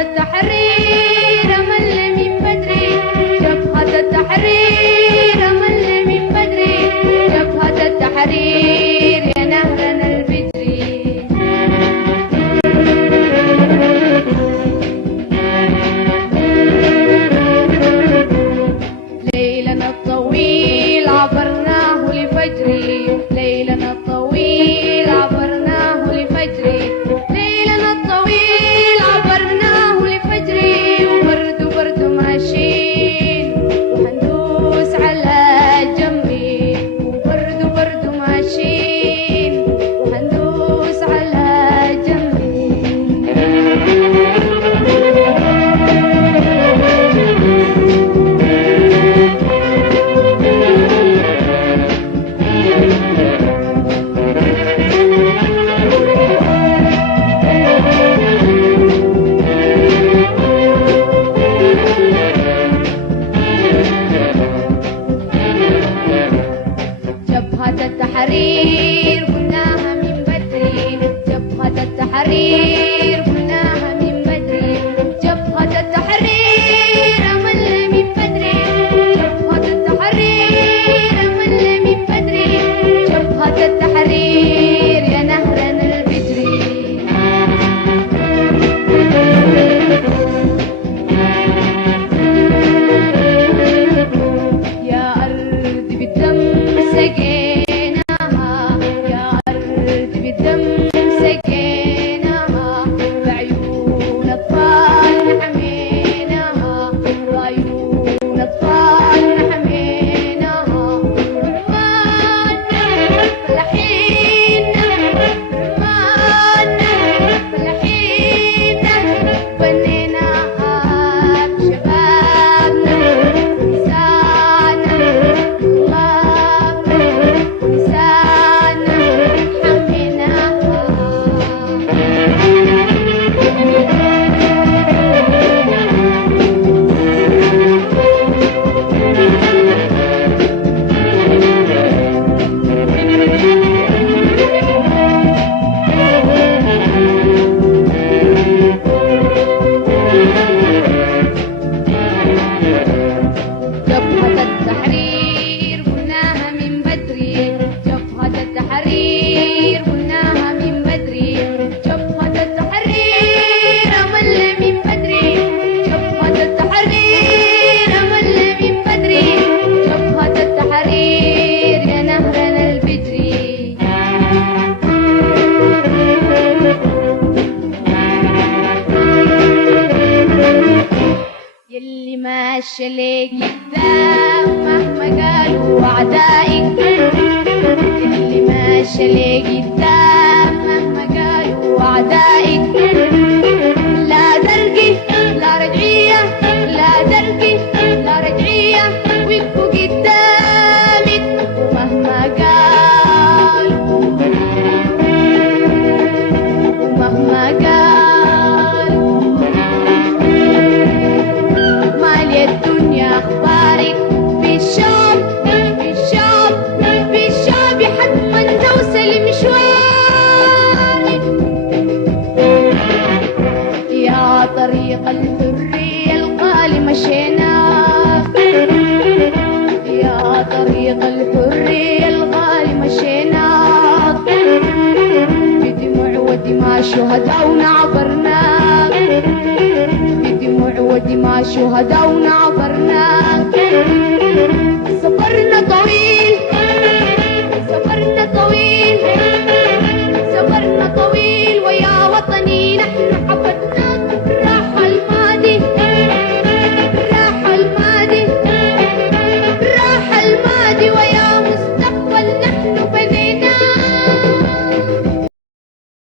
التحرير مل من بدري، جبهة التحرير مل من بدري، جبهة التحرير يا نهرنا البدري. ليلنا الطويل عبرناه لفجري، ليلنا الطويل عبرناه لفجري، ليلنا الطويل عبرناه لفجري، وبرد برد ماشيين وحندوس على جمري، وبرد برد ماشيين وحندوس على جمري. جبهة التحرير قلناها من بدري، جبهة التحرير قلناها من بدري، جبهة التحرير أمل من بدري، جبهة التحرير أمل من بدري، جبهة التحرير يا نهرنا البدري. يا أرض بالدم سقيناها، يا أرض بالدم سقيناها، بعيون أطفالنا حميناها، بعيون أطفالنا حميناها. رمانا فلاحينا، رمانا فلاحينا، بنيناها بشبابنا ونسانا، طلابنا ونسانا حميناها. جبهة التحرير قلناها من بدري، جبهة التحرير قلناها من بدري، جبهة التحرير أمل من بدري، جبهة التحرير أمل من بدري، جبهة التحرير يا نهرنا البدري. يلي ماشي لقدام مهما قالوا أعدائك، يلي ماشي لقدام مهما قالوا أعدائك، لا درقي لا رجعية، لا درقي لا رجعية، وقفوا قدامك ومهما قالوا، ومهما قالوا. مالية الدنيا أخبارك بالشوق، بالشوق، بالشوق، حتما توصلي مشوارك. يا طريق الحرية الغالي مشيناه، يا طريق الحرية الغالي مشيناه، بدموع ودماء شهداؤنا عبرناه، بدموع ودماء شهداؤنا عبرناه. صبرنا طويل